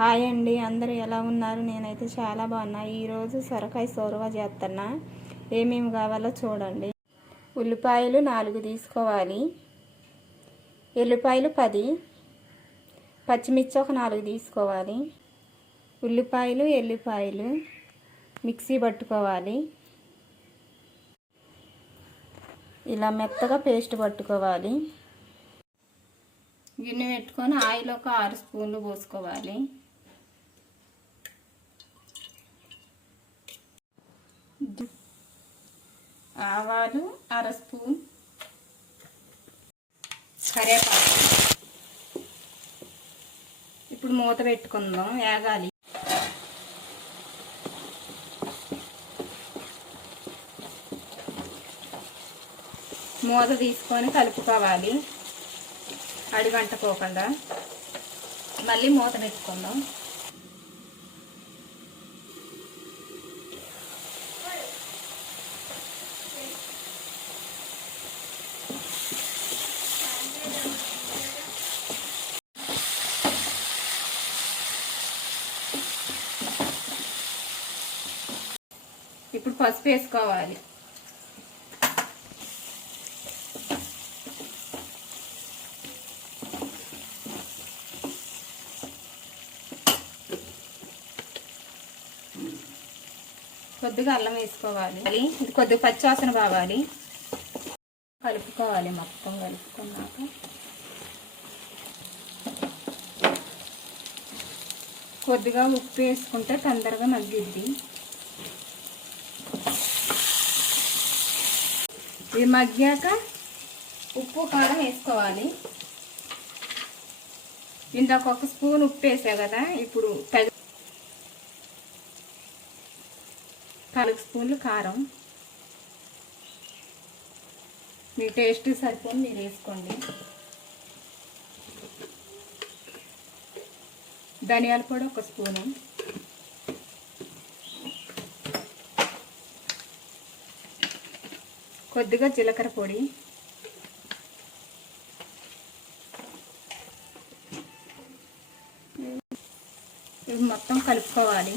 Hi అండి, అందరూ ఎలా ఉన్నారు? నేనైతే చాలా బాగున్నా. ఈరోజు సొరకాయ సోరవ చేస్తున్నా. ఏమేమి కావాలో చూడండి. ఉల్లిపాయలు 4 తీసుకోవాలి, ఎల్లిపాయలు 10, పచ్చిమిర్చి ఒక 4 తీసుకోవాలి. ఉల్లిపాయలు ఎల్లిపాయలు మిక్సీ పట్టుకోవాలి. ఇలా మెత్తగా పేస్ట్ పట్టుకోవాలి. గిన్నె పెట్టుకొని ఆయిల్ ఒక 6 స్పూన్లు పోసుకోవాలి. ఆవాలు 1/2 స్పూన్, కరివేపాకు. ఇప్పుడు మూత పెట్టుకుందాం, వేగాలి. మూత తీసుకొని కలుపుకోవాలి, అడిగంటకోకుండా. మళ్ళీ మూత పెట్టుకుందాం. ఇప్పుడు పసుపు వేసుకోవాలి. కొద్దిగా అల్లం వేసుకోవాలి. ఇది కొద్దిగా పచ్చివాసన కావాలి. కలుపుకోవాలి. మొత్తం కలుపుకున్నాక కొద్దిగా ఉప్పు వేసుకుంటే తొందరగా మగ్గిద్ది. ఇది మగ్గాక ఉప్పు కారం వేసుకోవాలి. ఇందాక 1 స్పూన్ ఉప్పు వేసా కదా, ఇప్పుడు 4 స్పూన్లు కారం. మీ టేస్ట్ సరిపోని మీరు వేసుకోండి. ధనియాల పొడి 1 స్పూను, కొద్దిగా జీలకర్ర పొడి, ఇవి మొత్తం కలుపుకోవాలి.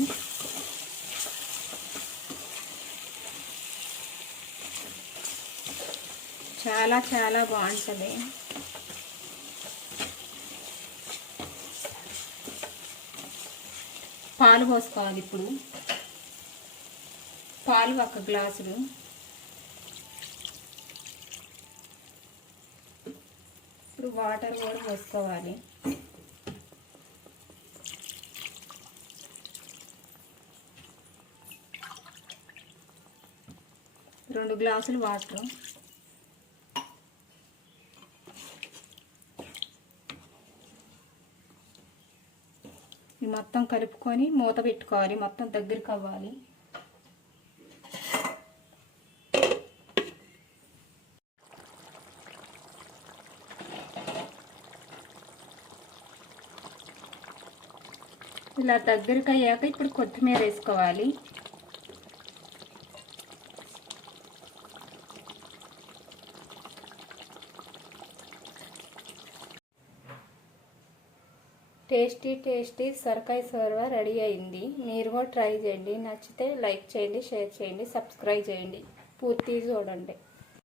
చాలా చాలా బాగుంటుంది. పాలు పోసుకోవాలి. ఇప్పుడు పాలు 1 గ్లాసులు, ఇప్పుడు వాటర్ కూడా పోసుకోవాలి. రెండు గ్లాసులు వాటర్. ఇది మొత్తం కలుపుకొని మూత పెట్టుకోవాలి. మొత్తం దగ్గరికి అవ్వాలి. ఇలా దగ్గరికి అయ్యాక ఇప్పుడు కొత్తిమీర వేసుకోవాలి. టేస్టీ సొరకాయ సోరవ రెడీ అయింది. మీరు కూడా ట్రై చేయండి. నచ్చితే లైక్ చేయండి, షేర్ చేయండి, సబ్స్క్రైబ్ చేయండి. పూర్తిగా చూడండి.